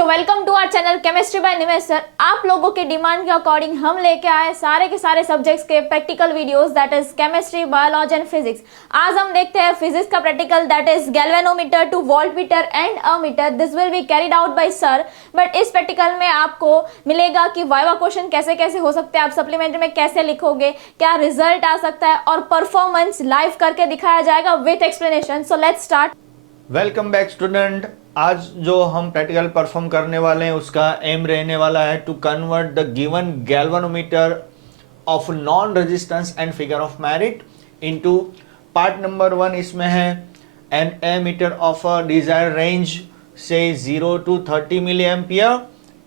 बच्चों, welcome to our channel chemistry by Nimesh sir. आप लोगों के डिमांड के अकॉर्डिंग हम लेके आए सारे के सारे सब्जेक्ट्स के practical videos, that is chemistry, biology and physics. आज हम देखते हैं फिजिक्स का practical, that is galvanometer to voltmeter and ammeter. This will be carried out by sir. But इस प्रैक्टिकल में आपको मिलेगा कि वाइवा क्वेश्चन कैसे कैसे हो सकते हैं, आप सप्लीमेंट्री में कैसे लिखोगे, क्या रिजल्ट आ सकता है, और परफॉर्मेंस लाइव करके दिखाया जाएगा with explanation. So let's start. Welcome back student. आज जो हम प्रैक्टिकल परफॉर्म करने वाले हैं उसका एम रहने वाला है to convert the given galvanometer of known resistance and figure of merit into part number 1। इसमें है an ammeter of a desire range से 0 to 30 milliampere,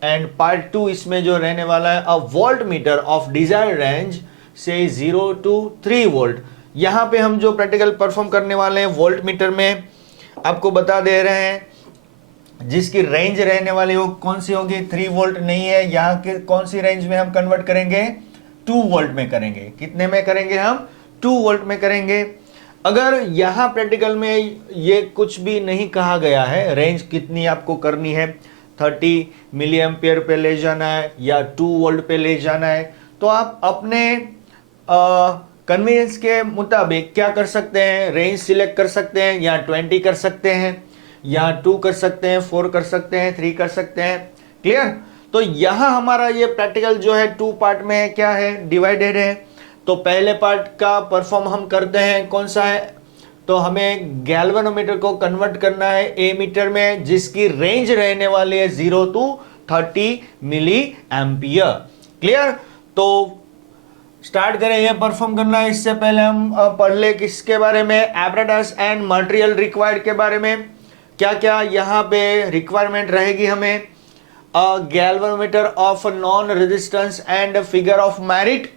and part 2 इसमें जो रहने वाला है a voltmeter of desire range से 0 to 3 volt. यहाँ पे हम जो प्रैक्टिकल परफॉर्म करने वाले हैं वोल्ट मीटर में आपको बता दे रहे हैं जिसकी रेंज रहने वाली वो कौन सी होगी, 3 वोल्ट नहीं है। यहाँ के कौन सी रेंज में हम कन्वर्ट करेंगे, 2 वोल्ट में करेंगे। कितने में करेंगे हम, 2 वोल्ट में करेंगे। अगर यहाँ प्रैक्टिकल में ये कुछ भी नहीं कहा गया है रेंज कितनी आपको करनी है, 30 मिली एम्पियर पे ले जाना है या 2 वोल्ट पे ले जाना है, तो आप अपने कन्वीनियंस के मुताबिक क्या कर सकते हैं, रेंज सिलेक्ट कर सकते हैं। या 20 कर सकते हैं, या 2 कर सकते हैं, 4 कर सकते हैं, 3 कर सकते हैं। क्लियर। तो यहां हमारा ये प्रैक्टिकल जो है 2 पार्ट में है, क्या है, डिवाइडेड है। तो पहले पार्ट का परफॉर्म हम करते हैं, कौन सा है, तो हमें गैल्वेनोमीटर को कन्वर्ट करना है ए मीटर में जिसकी रेंज रहने वाली है 0 to 30 मिली एम्पियर। क्लियर। तो स्टार्ट करेंगे परफॉर्म करना। इससे पहले हम पढ़ ले किसके बारे में, एपरेटस एंड मटेरियल रिक्वायर्ड के बारे में। क्या क्या यहाँ पे रिक्वायरमेंट रहेगी हमें, galvanometer of known resistance and figure of merit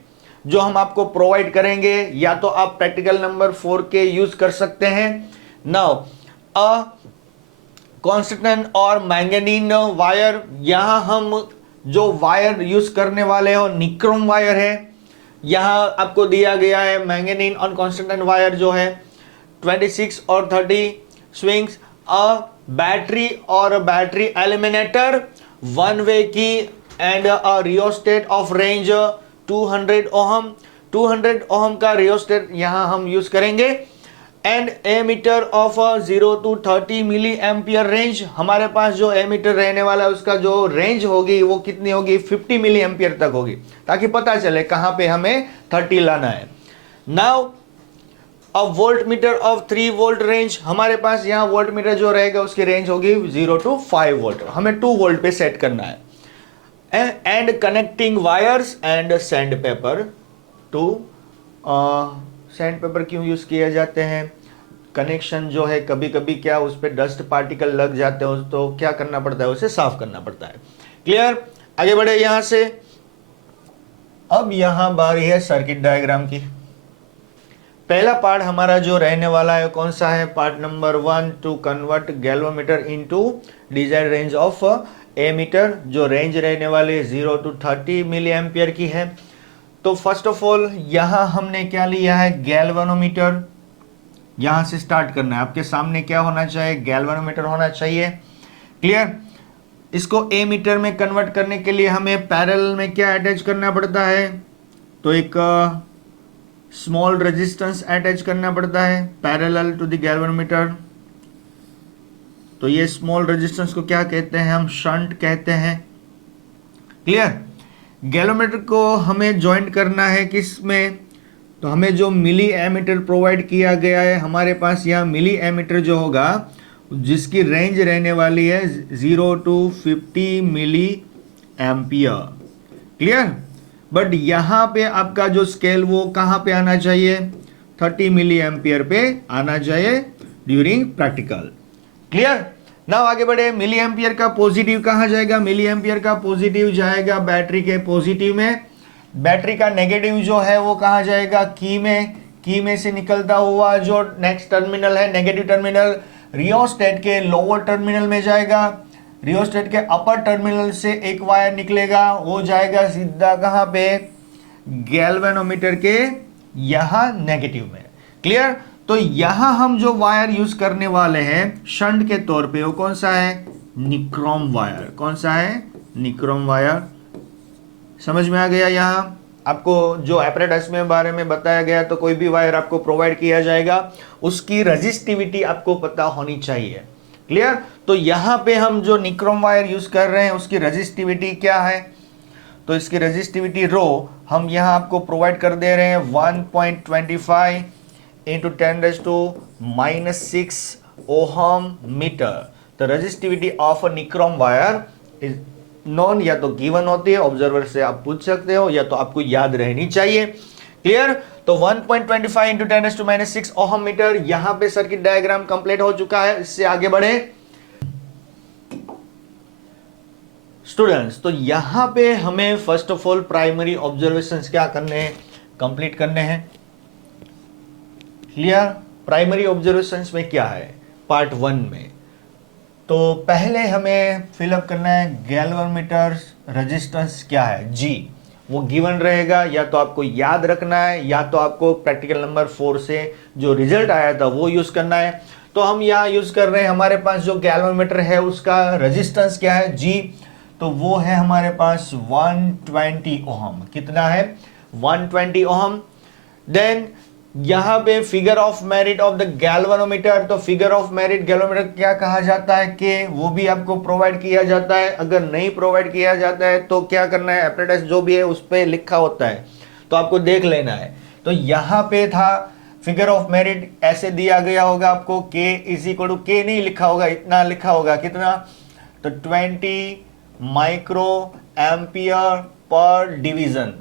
जो हम आपको प्रोवाइड करेंगे, या तो आप प्रैक्टिकल नंबर 4 के यूज कर सकते हैं। नाउ कांस्टेंट और मैंगनीन वायर, यहां हम जो वायर यूज करने वाले हो निक्रोम वायर है। यहां आपको दिया गया है मैंगनीन और कांस्टेंट वायर जो है 26 और 30 स्विंग्स, अ बैटरी और battery eliminator, 1 way key, and a rheostat of range 200 ohm. 200 ohm का रियोस्टेट यहां हम यूज करेंगे। And ammeter of 0 to 30 milliampere range. हमारे पास जो एमीटर रहने वाला है उसका जो रेंज होगी वो कितनी होगी, 50 मिली एम्पियर तक होगी, ताकि पता चले कहां पे हमें 30 लाना है। Now a voltmeter of 3 volt range, हमारे पास यहाँ वोल्ट मीटर जो रहेगा उसकी रेंज होगी 0 to 5 वोल्ट, हमें 2 वोल्ट पे सेट करना है। And connecting wires and sand paper two, sand paper क्यों यूज किए जाते हैं, कनेक्शन जो है कभी कभी क्या उस पर डस्ट पार्टिकल लग जाते हैं तो क्या करना पड़ता है, उसे साफ करना पड़ता है। क्लियर। आगे बढ़े यहां से। अब यहां बारी है सर्किट डायग्राम की। पहला पार्ट हमारा जो रहने वाला है कौन सा है, part number 1 to convert galvanometer into desired range of ammeter, जो रेंज रहने वाली 0 to 30 मिली एम्पियर की है। तो फर्स्ट ऑफ ऑल यहां हमने क्या लिया है, गैल्वेनोमीटर। यहां से स्टार्ट करना है, आपके सामने क्या होना चाहिए, गैल्वेनोमीटर होना चाहिए। क्लियर। इसको ए मीटर में कन्वर्ट करने के लिए हमें पैरेलल में क्या अटैच करना पड़ता है, तो एक स्मॉल रेजिस्टेंस अटैच करना पड़ता है पैरेलल टू द गैल्वेनोमीटर। तो ये स्मॉल रेजिस्टेंस को क्या कहते हैं, हम शंट कहते हैं। क्लियर। गैल्वेनोमीटर को हमें ज्वाइंट करना है किस में, तो हमें जो मिली एमीटर प्रोवाइड किया गया है, हमारे पास यहाँ मिली एमीटर जो होगा जिसकी रेंज रहने वाली है 0 to 50 milliampere. Clear. But यहाँ पे आपका जो स्केल वो कहाँ पे आना चाहिए, 30 मिली एम्पियर पे आना चाहिए ड्यूरिंग प्रैक्टिकल। क्लियर। ना आगे बढ़े। मिली एम्पियर का पॉजिटिव कहाँ जाएगा, मिली एम्पियर का पॉजिटिव जाएगा बैटरी के पॉजिटिव में। बैटरी का नेगेटिव जो है वो कहाँ जाएगा, की में। की में से निकलता हुआ जो नेक्स्ट टर्मिनल है, नेगेटिव टर्मिनल, रियोस्टेट के लोअर टर्मिनल में जाएगा। रियोस्टेट के अपर टर्मिनल से एक वायर निकलेगा, वो जाएगा सीधा कहाँ पे, गैल्वेनोमीटर के यहां नेगेटिव में। क्लियर। तो यहां हम जो वायर यूज करने वाले हैं शंट के तौर पे वो कौन सा है, निक्रोम वायर। कौन सा है? Nichrome wire. समझ में आ गया? यहाँ आपको जो एपरेटस में बारे में बताया गया, तो कोई भी वायर आपको प्रोवाइड किया जाएगा, उसकी रेजिस्टिविटी आपको पता होनी चाहिए। क्लियर? तो यहाँ पे हम जो निक्रोम वायर यूज कर रहे हैं उसकी रेजिस्टिविटी क्या है? तो इसकी रेजिस्टिविटी रो हम यहाँ आपको प्रोवाइड कर दे रहे हैं 1.25 इंटू 10⁻⁻6 ओहम मीटर। तो resistivity of a nichrome wire is non, या तो गिवन होती है, ऑब्जर्वर से आप पूछ सकते हो, या तो आपको याद रहनी चाहिए। क्लियर? तो 1.25 इंटू 10⁻⁻6 ओहम मीटर। यहां पे सर्किट डायग्राम कंप्लीट हो चुका है। इससे आगे बढ़े स्टूडेंट्स, तो यहां पे हमें first of all primary observations क्या करने हैं? कंप्लीट करने हैं। क्लियर? प्राइमरी ऑब्जर्वेशंस में क्या है पार्ट 1 में? तो पहले हमें फिलअप करना है गैल्वेनोमीटर रेजिस्टेंस क्या है, जी। वो गिवन रहेगा, या तो आपको याद रखना है, या तो आपको प्रैक्टिकल नंबर 4 से जो रिजल्ट आया था वो यूज करना है। तो हम यहाँ यूज कर रहे हैं, हमारे पास जो गैल्वेनोमीटर है उसका रेजिस्टेंस क्या है, जी। तो वो है हमारे पास 120 ओहम। कितना है? 120 ओहम। देन यहां पे figure of merit of the galvanometer. तो फिगर ऑफ मेरिट गैल्वेनोमीटर क्या कहा जाता है कि वो भी आपको प्रोवाइड किया जाता है। अगर नहीं प्रोवाइड किया जाता है तो क्या करना है? एपरेटस जो भी है उस पे लिखा होता है, तो आपको देख लेना है। तो यहां पे था फिगर ऑफ मेरिट, ऐसे दिया गया होगा आपको, के इज इक्वल टू, के नहीं लिखा होगा, इतना लिखा होगा, कितना? तो 20 माइक्रो एम्पियर पर डिवीजन।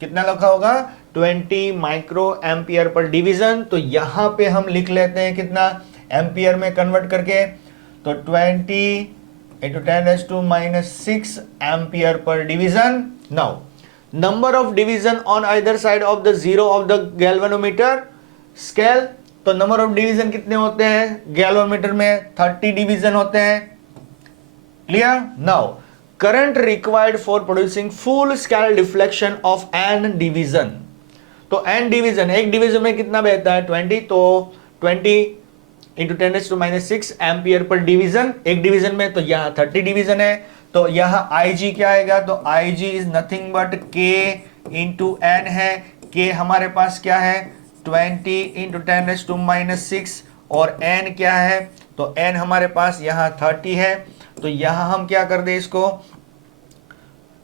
कितना लिखा होगा? 20 माइक्रो एम्पियर पर डिवीजन। तो यहां पे हम लिख लेते हैं कितना एम्पियर में कन्वर्ट करके, तो 20 into 10⁻⁻6 ampere per division. Now number of division on either side of the zero of the galvanometer scale. तो नंबर ऑफ डिवीजन कितने होते हैं गैल्वेनोमीटर में? 30 डिवीजन होते हैं। Clear? Now current required for producing full scale deflection of N division. तो N division, एक division में कितना बहता है? 20। तो 20 इंटू 10⁻⁻6 एम्पियर पर डिवीजन, एक डिवीजन में। तो यहाँ 30 डिवीजन है, तो यहाँ IG क्या आएगा? तो IG is nothing but K into N है। K हमारे पास क्या है? 20 इंटू 10⁻⁻6, और n क्या है? तो n हमारे पास यहाँ 30 है। तो यहाँ हम क्या कर दे इसको,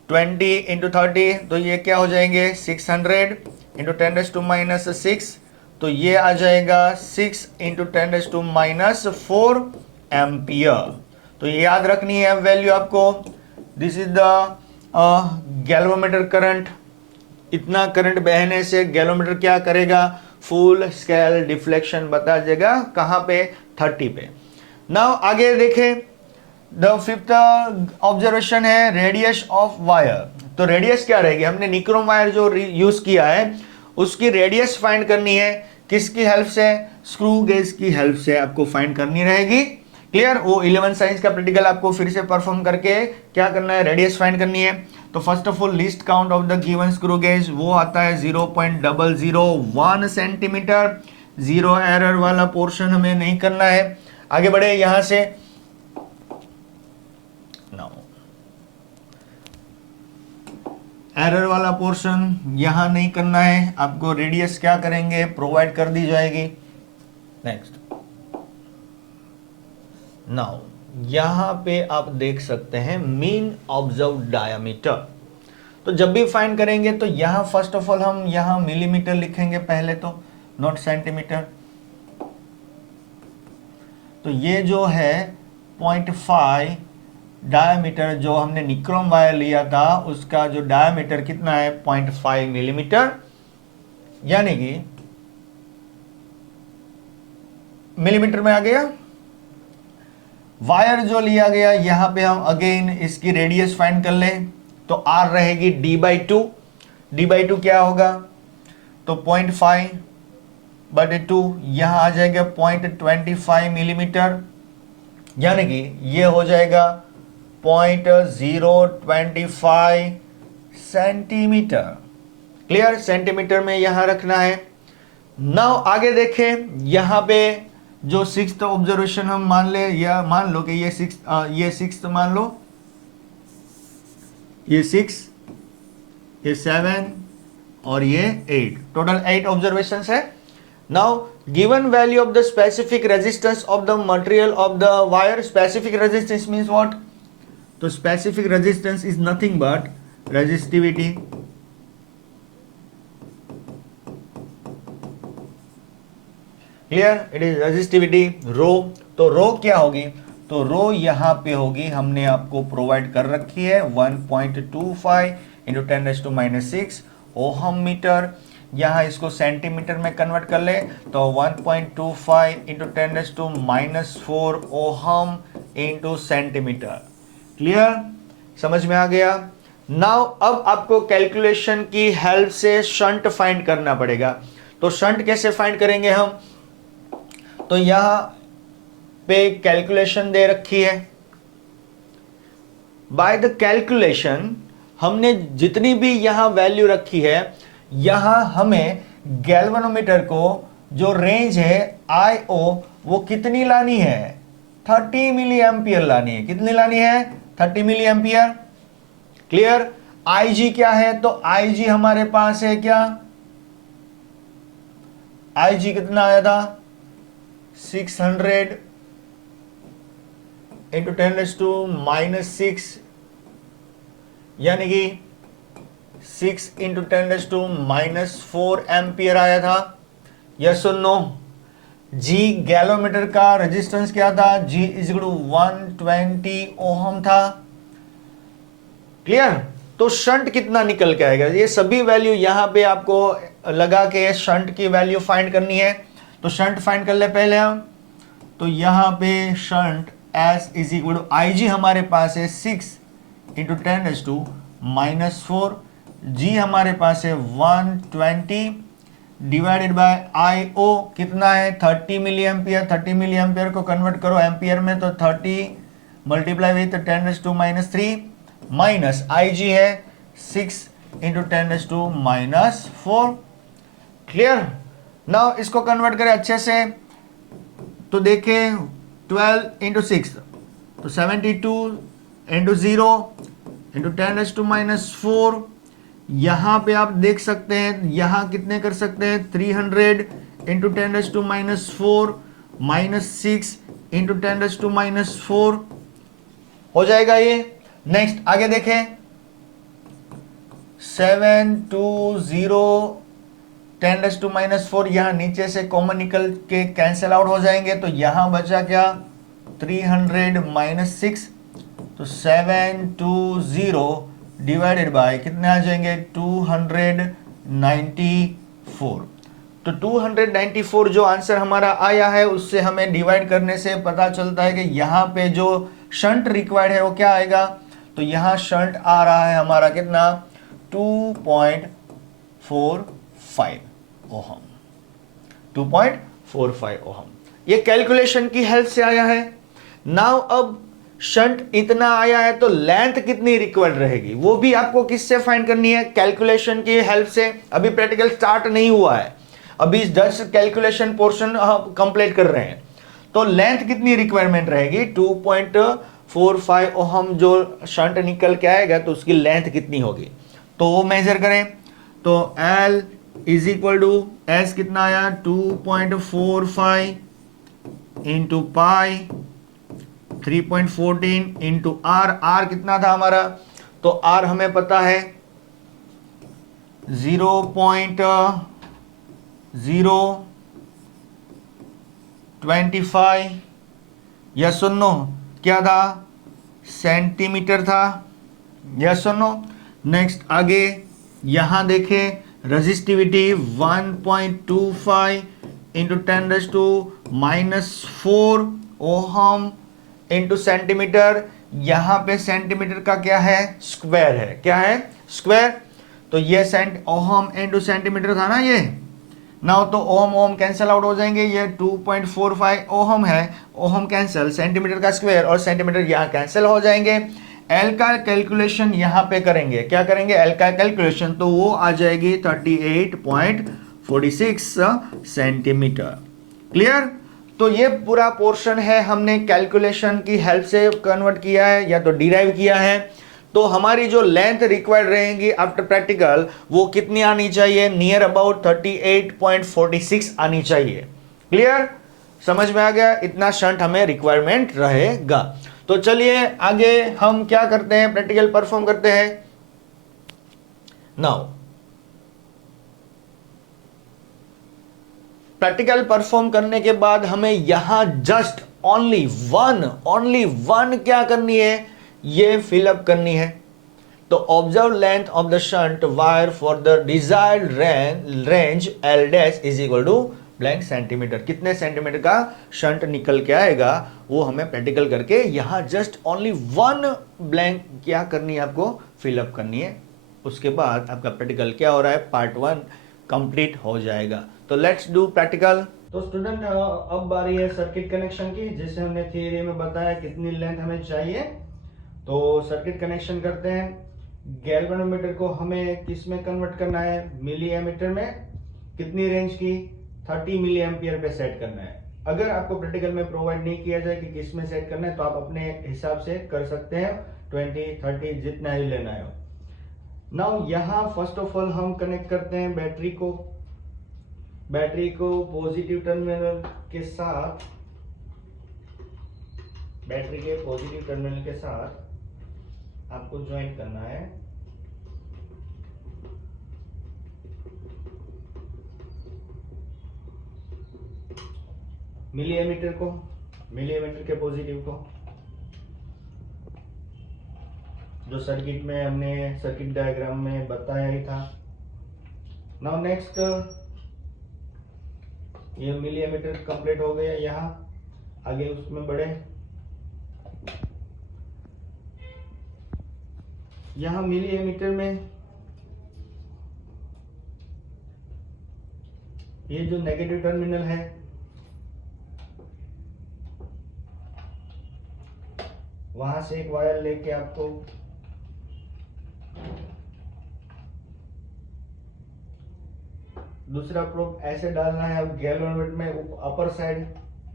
20 इंटू 30, तो ये क्या हो जाएंगे? 600 इंटू 10⁻⁻6, तो ये आ जाएगा 6 इंटू 10⁻⁻4 एम्पियर। तो ये याद रखनी है वैल्यू आपको। This is the galvanometer current. इतना करंट बहने से गैल्वेनोमीटर क्या करेगा? फुल स्केल डिफ्लेक्शन बता देगा। कहां पे? 30 पे। नाउ आगे देखें, द फिफ्थ ऑब्जर्वेशन है रेडियस ऑफ वायर। तो रेडियस क्या रहेगी? हमने निक्रोम वायर जो यूज किया है उसकी रेडियस फाइंड करनी है। किसकी हेल्प से? स्क्रू गेज की हेल्प से आपको फाइंड करनी रहेगी। क्लियर? वो 11 साइंस का प्रैक्टिकल आपको फिर से परफॉर्म करके क्या करना है? रेडियस फाइंड करनी है। तो first of all list count of the given screw gauge, वो आता है 0.001 सेंटीमीटर। जीरो एरर वाला पोर्शन हमें नहीं करना है। आगे बढ़े यहां से, एरर वाला पोर्शन यहां नहीं करना है आपको। रेडियस क्या करेंगे? प्रोवाइड कर दी जाएगी। नेक्स्ट, नाउ यहां पे आप देख सकते हैं मीन ऑब्जर्व डायामीटर। तो जब भी फाइंड करेंगे तो यहां फर्स्ट ऑफ ऑल हम यहां मिलीमीटर लिखेंगे पहले, तो नॉट सेंटीमीटर। तो ये जो है 0.5 डायमीटर, जो हमने निक्रोम वायर लिया था उसका जो डायमीटर कितना है? 0.5 मिलीमीटर, यानी कि मिलीमीटर में आ गया। वायर जो लिया गया यहां पे हम अगेन इसकी रेडियस फाइंड कर ले, तो R रहेगी d/2। d/2 क्या होगा? तो 0.5/2, यहां आ जाएगा 0.25 मिलीमीटर, यानी कि ये हो जाएगा 0.025 सेंटीमीटर। क्लियर? सेंटीमीटर में यहां रखना है। नाउ आगे देखें, यहां पे जो सिक्स्थ ऑब्जर्वेशन हम मान ले, या मान लो कि ये सिक्स्थ मान लो, ये 6, ये 7 और ये 8, टोटल 8 ऑब्जर्वेशंस है। Now given value of the specific resistance of the material of the wire, specific resistance means what? तो specific resistance is nothing but resistivity, clear? It is resistivity rho. तो rho क्या होगी? तो रो यहां पे होगी, हमने आपको प्रोवाइड कर रखी है 1.25 इंटू 10⁻⁻⁶ ओहम मीटर। यहां इसको सेंटीमीटर में कन्वर्ट कर ले तो 1.25 into 10⁻⁻⁴ ohm into centimetre. Clear? समझ में आ गया? नाउ अब आपको कैलकुलेशन की हेल्प से शंट फाइंड करना पड़ेगा। तो शंट कैसे फाइंड करेंगे हम? तो यहां पे कैलकुलेशन दे रखी है। बाय द कैलकुलेशन हमने जितनी भी यहां वैल्यू रखी है, यहां हमें गैल्वेनोमीटर को जो रेंज है IO वो कितनी लानी है? 30 मिली एम्पियर लानी है। कितनी लानी है? 30 मिली एम्पियर। क्लियर? IG क्या है? तो IG हमारे पास है क्या? IG कितना आया था? 600 इंटू 10⁻⁻⁶, यानी कि 6 इंटू 10⁻⁻⁴ एम्पियर आया था। यस और नो? G गैलोमीटर का रेजिस्टेंस क्या था? G is equal to 120 ohm था। क्लियर? तो शंट कितना निकल के आएगा? ये सभी वैल्यू यहां पे आपको लगा के शंट की वैल्यू फाइंड करनी है। तो शंट फाइंड कर ले पहले हम। तो यहां पे shunt S is equal to IG हमारे पास है 6 इंटू 10⁻⁻⁴, G हमारे पास है 120 डिवाइडेड बाय IO कितना है? 30 मिली एम्पियर। 30 मिली एम्पियर को कन्वर्ट करो एम्पियर में, तो 30 मल्टीप्लाई विथ 10⁻³ माइनस IG है 6 इंटू 10⁻⁴। क्लियर? नाउ इसको कन्वर्ट करें अच्छे से, तो देखें 12 इंटू 6 तो 72 इंटू 0 इंटू 10⁻⁴। यहां पे आप देख सकते हैं, यहां कितने कर सकते हैं? 300 इंटू 10⁻⁴ माइनस 6 इंटू 10⁻⁴ हो जाएगा ये। नेक्स्ट आगे देखें, 720 10⁻⁴, यहां नीचे से कॉमन निकल के कैंसिल आउट हो जाएंगे, तो यहां बचा क्या? 300 माइनस 6, तो 720 डिवाइडेड बाय कितने आ जाएंगे? 294। तो 294 जो आंसर हमारा आया है, उससे हमें डिवाइड करने से पता चलता है कि यहां पे जो शंट रिक्वायर्ड है वो क्या आएगा? तो यहां शंट आ रहा है हमारा कितना? 2.45 ओहम। 2.45 ओहम। ये कैलकुलेशन की हेल्प से आया है। नाउ अब शंट इतना आया है तो लेंथ कितनी रिक्वायर्ड रहेगी वो भी आपको किससे फाइंड करनी है? कैलकुलेशन की हेल्प से। अभी प्रैक्टिकल स्टार्ट नहीं हुआ है, अभी जस्ट कैलकुलेशन पोर्शन कंप्लीट कर रहे हैं। तो लेंथ कितनी रिक्वायरमेंट रहेगी? 2.45 ओहम जो शंट निकल के आएगा तो उसकी लेंथ कितनी होगी? तो वो मेजर करें, तो L is equal to S कितना आया? 2.45 इंटू पाई 3.14 इंटू R कितना था हमारा? तो R हमें पता है 0.025। यस और नो? क्या था? सेंटीमीटर था। यस और नो? नेक्स्ट आगे यहां देखें, resistivity 1.25 into 10⁻⁻⁴ ohm into centimetre. यहां पे सेंटीमीटर का क्या है? स्क्वायर है। क्या है? स्क्वायर। तो ये ओहम इंटू सेंटीमीटर था ना ये। नाउ तो ओहम ओहम कैंसिल आउट हो जाएंगे, ये 2.45 ओहम है, ओहम कैंसिल, सेंटीमीटर का स्क्वायर और सेंटीमीटर यहां कैंसिल हो जाएंगे। एल का कैलकुलेशन यहां पे करेंगे। क्या करेंगे? एल का कैलकुलेशन, तो वो आ जाएगी 38.46 सेंटीमीटर। क्लियर? तो ये पूरा पोर्शन है हमने कैलकुलेशन की हेल्प से कन्वर्ट किया है या तो डिराइव किया है। तो हमारी जो लेंथ रिक्वायर्ड रहेगी आफ्टर प्रैक्टिकल वो कितनी आनी चाहिए, नियर अबाउट 38.46 आनी चाहिए। क्लियर, समझ में आ गया, इतना शंट हमें रिक्वायरमेंट रहेगा। तो चलिए आगे हम क्या करते हैं, प्रैक्टिकल परफॉर्म करते हैं। नाउ प्रैक्टिकल परफॉर्म करने के बाद हमें यहां जस्ट ओनली वन क्या करनी है, ये फिलअप करनी है। तो observe length of the shunt wire for the desired range L dash is equal to blank centimetre. कितने सेंटीमीटर का शंट निकल के आएगा वो हमें प्रैक्टिकल करके यहां जस्ट ओनली वन ब्लैंक क्या करनी है, आपको फिलअप करनी है। उसके बाद आपका प्रैक्टिकल क्या हो रहा है, पार्ट 1 कंप्लीट हो जाएगा। तो लेट्स डू प्रैक्टिकल। तो स्टूडेंट अब बारी है सर्किट कनेक्शन की, जिसे हमने थियरी में बताया कितनी लेंथ हमें चाहिए। तो सर्किट कनेक्शन करते हैं। गैल्वेनोमीटर को हमें किस में कन्वर्ट करना है, मिली एमीटर में। कितनी रेंज की, 30 मिली एम्पियर पे सेट करना है। अगर आपको प्रैक्टिकल में प्रोवाइड नहीं किया जाए कि किस में सेट करना है तो आप अपने हिसाब से कर सकते हैं, 20 30 जितना ही लेना है। नाउ यहां फर्स्ट ऑफ ऑल हम कनेक्ट करते हैं बैटरी को। बैटरी को पॉजिटिव टर्मिनल के साथ, बैटरी के पॉजिटिव टर्मिनल के साथ आपको ज्वाइन करना है। मिली एमीटर के पॉजिटिव को, जो सर्किट में हमने सर्किट डायग्राम में बताया ही था। नाउ नेक्स्ट, ये मिली एमीटर कंप्लीट हो गया। यहाँ आगे उसमें बढ़े, यहाँ मिली एमीटर में ये जो नेगेटिव टर्मिनल है वहां से एक वायर लेके आपको दूसरा प्रोब ऐसे डालना है अब गैल्वेनोमीटर में अपर साइड,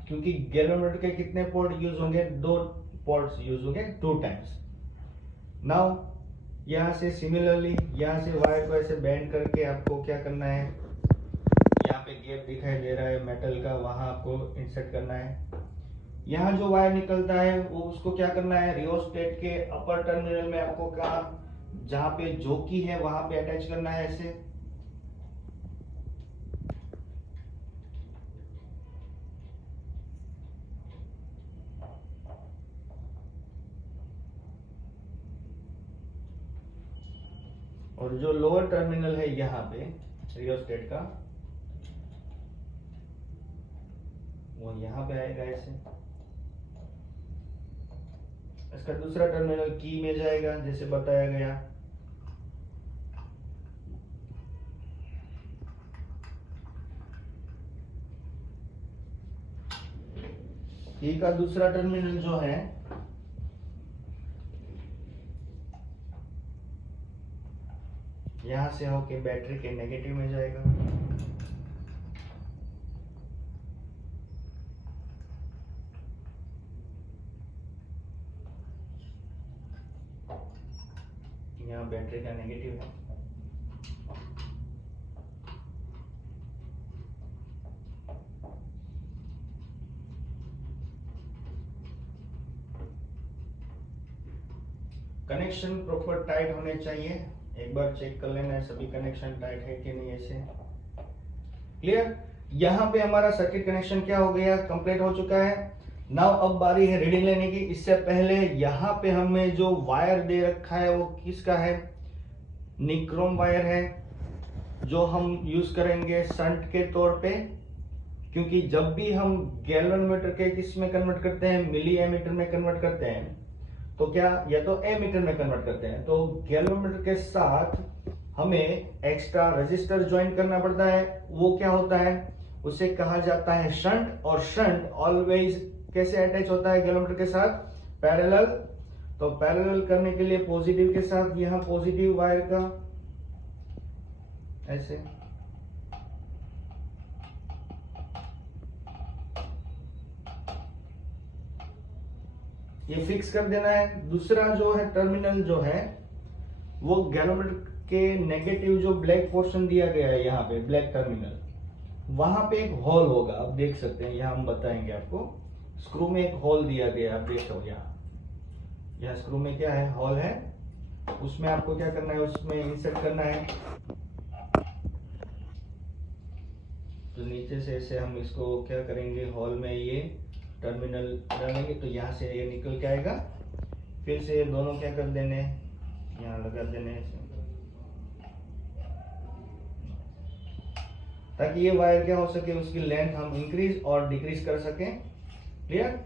क्योंकि गैल्वेनोमीटर के कितने पोर्ट यूज होंगे, 2 पोर्ट्स यूज होंगे 2 टाइम्स। नाउ यहां से सिमिलरली यहां से वायर को ऐसे बेंड करके आपको क्या करना है, यहाँ पे गैप दिखाई दे रहा है मेटल का, वहां आपको इंसर्ट करना है। यहाँ जो वायर निकलता है वो उसको क्या करना है, रियोस्टेट के अपर टर्मिनल में आपको कहा जहां पे जोकी है वहां पे अटैच करना है ऐसे। और जो लोअर टर्मिनल है यहाँ पे रियोस्टेट का, वो यहाँ पे आएगा ऐसे। इसका दूसरा टर्मिनल की में जाएगा जैसे बताया गया। की का दूसरा टर्मिनल जो है यहां से होके बैटरी के नेगेटिव में जाएगा। यहाँ बैटरी का नेगेटिव है। कनेक्शन प्रॉपर टाइट होने चाहिए, एक बार चेक कर लेना है सभी कनेक्शन टाइट है कि नहीं ऐसे। क्लियर, यहाँ पे हमारा सर्किट कनेक्शन क्या हो गया, कंप्लीट हो चुका है। नाउ अब बारी है रीडिंग लेने की। इससे पहले यहाँ पे हमें जो वायर दे रखा है वो किसका है, निक्रोम वायर है, जो हम यूज करेंगे शंट के तौर पे। क्योंकि जब भी हम गैल्वेनोमीटर के किस में कन्वर्ट करते हैं, मिली एमीटर में कन्वर्ट करते हैं, तो क्या या तो एमीटर में कन्वर्ट करते हैं, तो गैल्वेनोमीटर के साथ हमें एक्स्ट्रा रेजिस्टर ज्वाइन करना पड़ता है। वो क्या होता है, उसे कहा जाता है शंट। और शंट ऑलवेज कैसे अटैच होता है गैल्वेनोमीटर के साथ, पैरेलल। तो पैरेलल करने के लिए पॉजिटिव के साथ यहां पॉजिटिव वायर का ऐसे ये फिक्स कर देना है। दूसरा जो है टर्मिनल जो है वो गैलोमीटर के नेगेटिव जो ब्लैक पोर्शन दिया गया है यहाँ पे ब्लैक टर्मिनल, वहां पे एक होल होगा। आप देख सकते हैं, यहाँ हम बताएंगे आपको। स्क्रू में एक होल दिया गया है, आप देख लो यहाँ स्क्रू में क्या है, होल है। उसमें आपको क्या करना है, उसमें इंसर्ट करना है। तो नीचे से ऐसे हम इसको क्या करेंगे, होल में ये टर्मिनल डालेंगे तो यहाँ से ये निकल के आएगा। फिर से ये दोनों क्या कर देने, यहाँ लगा देने ताकि ये वायर क्या हो सके, उसकी लेंथ हम इंक्रीज और डिक्रीज कर सकें। क्लियर।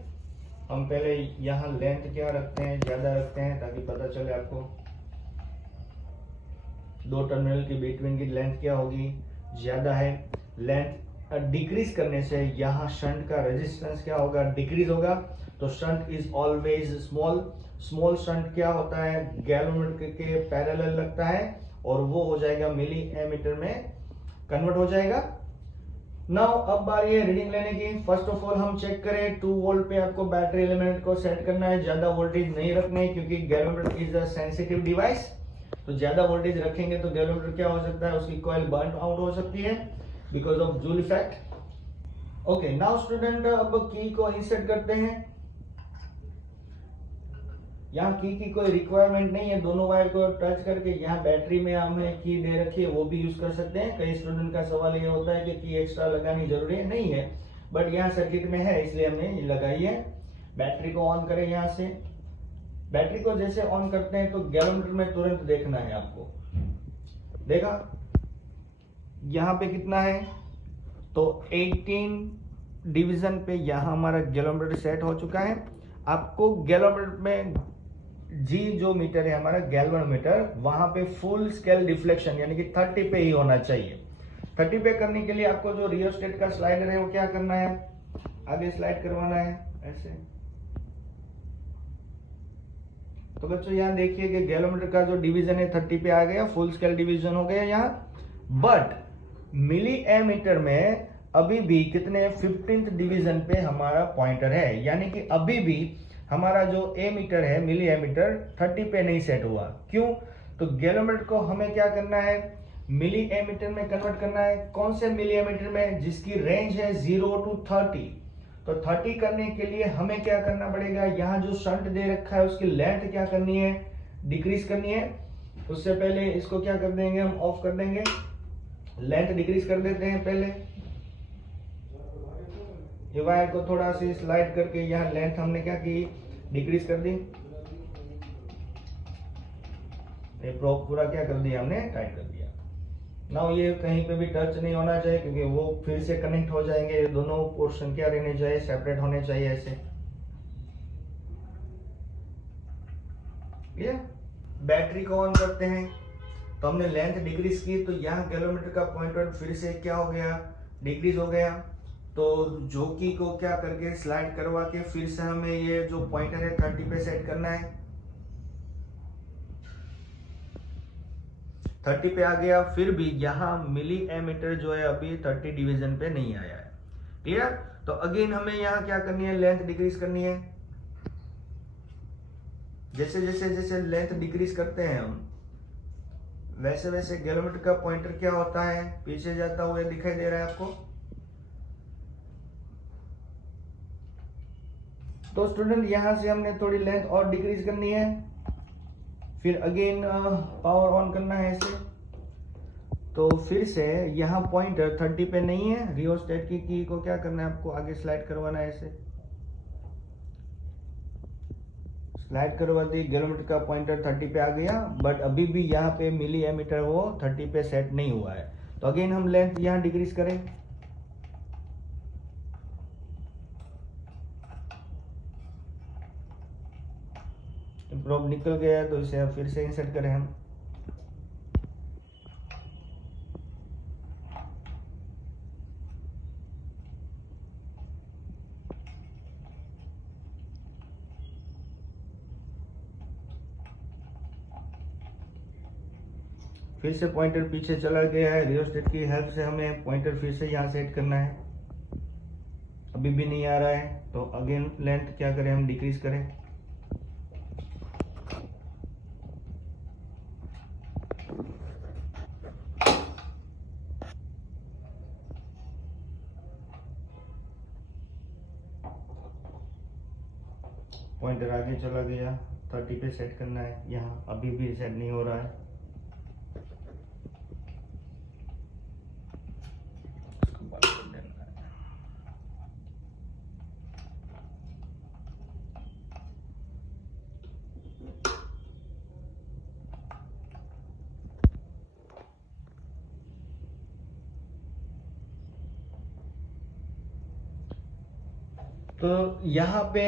हम पहले यहाँ लेंथ क्या रखते हैं, ज्यादा रखते हैं ताकि पता चले आपको। दो टर्मिनल के बिटवीन की लेंथ क्या होगी, ज्यादा है। लेंथ डिक्रीज करने से यहाँ शंट का रेजिस्टेंस क्या होगा, डिक्रीज होगा। तो shunt is always small. Small shunt क्या होता है, गैलोमीटर के पैरेलल लगता है और वो हो जाएगा मिली एमीटर में कन्वर्ट हो जाएगा। नाउ अब बारी है रीडिंग लेने की। फर्स्ट ऑफ ऑल हम चेक करें 2 वोल्ट पे आपको बैटरी एलिमेंट को सेट करना है। ज्यादा वोल्टेज नहीं रखने क्योंकि galvanometer is a sensitive device. तो ज्यादा वोल्टेज रखेंगे तो गैलोमीटर क्या हो सकता है, उसकी कॉइल बर्न आउट हो सकती है because of joule effect. Okay, now student अब की को इंसर्ट करते हैं। यहाँ की कोई रिक्वायरमेंट नहीं है, दोनों वायर को टच करके यहाँ बैटरी में हमने की दे रखी है, वो भी यूज कर सकते हैं। कई स्टूडेंट का सवाल ये होता है कि की एक्स्ट्रा लगानी जरूरी है, नहीं है, बट यहाँ सर्किट में है इसलिए हमने ये लगाई है। बैटरी को ऑन करें। यहाँ से बैटरी को जैसे ऑन करते हैं तो गैलोमीटर में तुरंत देखना है आपको। देखा यहाँ पे कितना है, तो 18 डिवीजन पे यहाँ हमारा गैलोमीटर सेट हो चुका है। आपको गैलोमीटर में जी जो मीटर है हमारा गैल्वेनोमीटर, वहां पे फुल स्केल डिफ्लेक्शन यानी कि 30 पे ही होना चाहिए। 30 पे करने के लिए आपको जो रियोस्टेट का स्लाइडर है वो क्या करना है, आगे स्लाइड करवाना है ऐसे। तो बच्चों यहाँ देखिए कि गैलोमीटर का जो डिवीजन है 30 पे आ गया, फुल स्केल डिवीजन हो गया यहाँ। बट मिली एमीटर में अभी भी कितने 15th डिवीजन पे हमारा पॉइंटर है, यानी कि अभी भी हमारा जो एमीटर है मिली एमीटर 30 पे नहीं सेट हुआ। क्यों, तो गैलोमीटर को हमें क्या करना है, मिली एमीटर में कन्वर्ट करना है। कौन से मिली एमीटर में, जिसकी रेंज है 0 to 30। तो 30 करने के लिए हमें क्या करना पड़ेगा, यहाँ जो शंट दे रखा है उसकी लेंथ क्या करनी है, डिक्रीज करनी है। उससे पहले इसको क्या कर देंगे, हम ऑफ कर देंगे, लेंथ डिक्रीज कर देते हैं। पहले ये वायर को थोड़ा सी स्लाइड करके यहाँ लेंथ हमने क्या की, डिक्रीज कर दी। ये प्रोब पूरा क्या कर दिया, हमने टाइट कर दिया। नाउ ये कहीं पे भी टच नहीं होना चाहिए क्योंकि वो फिर से कनेक्ट हो जाएंगे। ये दोनों पोर्शन क्या रहने चाहिए, सेपरेट होने चाहिए ऐसे। ये बैटरी को ऑन करते हैं। तो हमने लेंथ डिक्रीज की तो यहाँ गैलोमीटर का पॉइंटर फिर से क्या हो गया, डिक्रीज हो गया। तो जोकी को क्या करके स्लाइड करवा के फिर से हमें ये जो पॉइंटर है 30 पे सेट करना है। 30 पे आ गया, फिर भी यहाँ मिली एमीटर जो है अभी 30 डिवीजन पे नहीं आया है। क्लियर। तो अगेन हमें यहाँ क्या करनी है, लेंथ डिक्रीज करनी है। जैसे जैसे जैसे लेंथ डिक्रीज करते हैं हम, वैसे वैसे गैलोमीटर का पॉइंटर क्या होता है, पीछे जाता हुआ दिखाई दे रहा है आपको। तो स्टूडेंट यहाँ से हमने थोड़ी लेंथ और डिक्रीज करनी है। फिर अगेन पावर ऑन करना है ऐसे। तो फिर से यहाँ पॉइंटर 30 पे नहीं है, रियोस्टेट की की को क्या करना है, आपको आगे स्लाइड करवाना है ऐसे। स्लाइड करवा दी, गैलोमीटर का पॉइंटर 30 पे आ गया, बट अभी भी यहाँ पे मिली एमीटर वो 30 पे सेट नहीं हुआ है। तो अगेन हम लेंथ यहाँ डिक्रीज करें। प्रोब निकल गया है तो इसे फिर से इंसर्ट करें हम। फिर से पॉइंटर पीछे चला गया है, रियोस्टेट की हेल्प से हमें पॉइंटर फिर से यहाँ सेट करना है। अभी भी नहीं आ रहा है तो अगेन लेंथ क्या करें, हम डिक्रीज करें। पॉइंटर आगे चला गया, 30 पे सेट करना है, यहाँ अभी भी सेट नहीं हो रहा है। इसको बंद कर देना है। तो यहाँ पे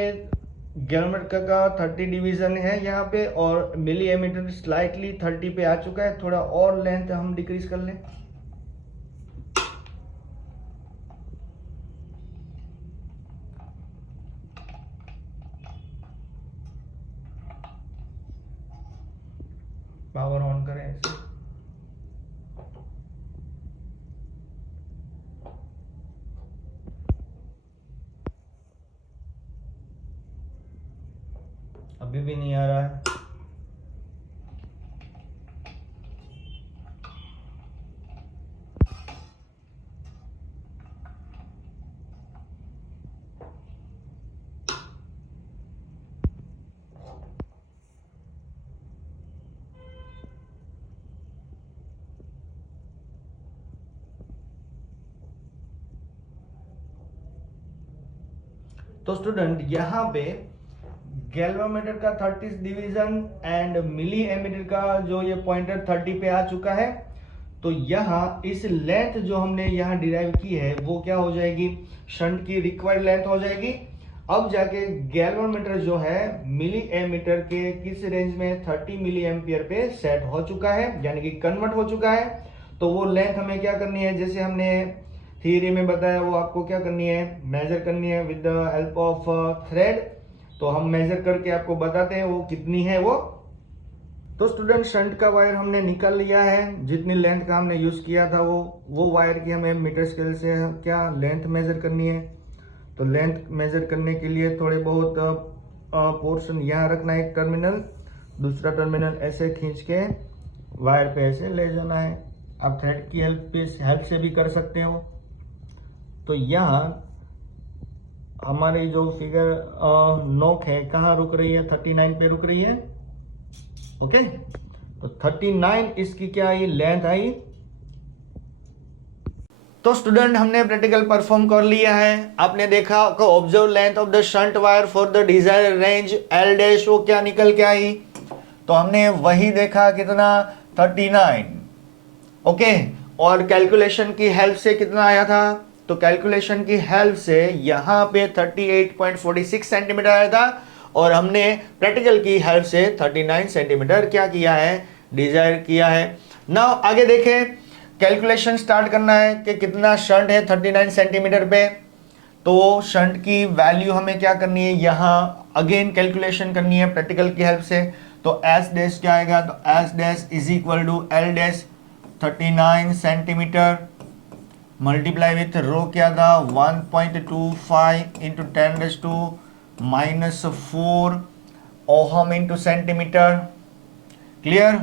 गैलोमीटर का 30 डिवीजन है यहाँ पे, और मिली एमीटर स्लाइटली 30 पे आ चुका है। थोड़ा और लेंथ हम डिक्रीज कर लें। पावर ऑन करें इसे। अभी भी नहीं आ रहा है। तो स्टूडेंट यहाँ पे गैल्वेनोमीटर का 30 डिवीजन एंड मिली एमीटर का जो ये पॉइंटर 30 पे आ चुका है। तो यहाँ इस लेंथ जो हमने यहाँ डिराइव की है वो क्या हो जाएगी, शंट की रिक्वायर्ड लेंथ हो जाएगी। अब जाके गैल्वेनोमीटर जो है मिली एमीटर के किस रेंज में, 30 मिली एम्पियर पे सेट हो चुका है, यानी कि कन्वर्ट हो चुका है। तो वो लेंथ हमें क्या करनी है, जैसे हमने थियरी में बताया, वो आपको क्या करनी है, मेजर करनी है with the help of thread. तो हम मेजर करके आपको बताते हैं वो कितनी है वो। तो स्टूडेंट शंट का वायर हमने निकाल लिया है, जितनी लेंथ का हमने यूज किया था वो वायर की हमें मीटर स्केल से क्या लेंथ मेजर करनी है। तो लेंथ मेजर करने के लिए थोड़े बहुत पोर्शन यहाँ रखना है, एक टर्मिनल, दूसरा टर्मिनल ऐसे खींच के वायर पे ऐसे ले जाना है। आप थ्रेड की हेल्प से भी कर सकते हो। तो यहाँ हमारी जो फिगर नोक है कहाँ रुक रही है, 39 पे रुक रही है। ओके, तो 39 इसकी क्या आई, लेंथ आई। तो स्टूडेंट हमने प्रैक्टिकल परफॉर्म कर लिया है। आपने देखा observe length of the shunt wire for the desired range L dash, वो क्या निकल के आई। तो हमने वही देखा कितना, 39। ओके, और कैलकुलेशन की हेल्प से कितना आया था, तो कैलकुलेशन की हेल्प से यहाँ पे 38.46 सेंटीमीटर आया था, और हमने प्रैक्टिकल की हेल्प से 39 सेंटीमीटर क्या किया है, डिजायर किया है। नाउ आगे देखें, कैलकुलेशन स्टार्ट करना है कि कितना शंट है 39 सेंटीमीटर पे। तो शंट की वैल्यू हमें क्या करनी है, यहाँ अगेन कैलकुलेशन करनी है प्रैक्टिकल की हेल्प से। तो एस डैश क्या आएगा, तो S dash is equal to L dash 39 centimetre multiply with rho क्या था, 1.25 into 10⁻⁻⁴ ohm into centimetre. Clear.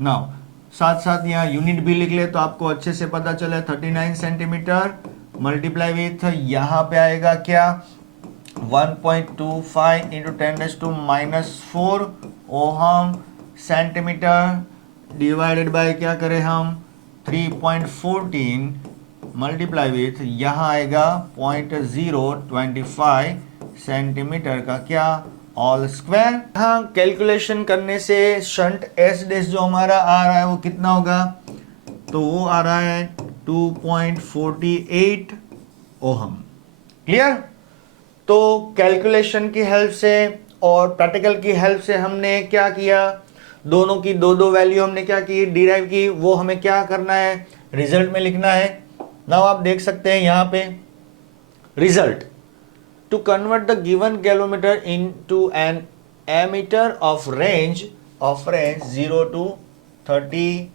Now साथ साथ यहाँ यूनिट भी लिख ले तो आपको अच्छे से पता चले, 39 सेंटीमीटर मल्टीप्लाई विथ यहाँ पे आएगा क्या, 1.25 into 10⁻⁻⁴ ohm centimetre divided by क्या करें हम, 3.14 मल्टीप्लाई विथ यहाँ आएगा 0.025 सेंटीमीटर का क्या, ऑल स्क्वायर। हाँ, कैलकुलेशन करने से शंट एस डैश जो हमारा आ रहा है वो कितना होगा, तो वो आ रहा है 2.48 ओहम। क्लियर। तो कैलकुलेशन की हेल्प से और प्रैक्टिकल की हेल्प से हमने क्या किया, दोनों की दो वैल्यू हमने क्या की, डिराइव की। वो हमें क्या करना है, रिजल्ट में लिखना है। नाउ आप देख सकते हैं यहाँ पे result, to convert the given galvanometer into an ammeter of range 0 to 30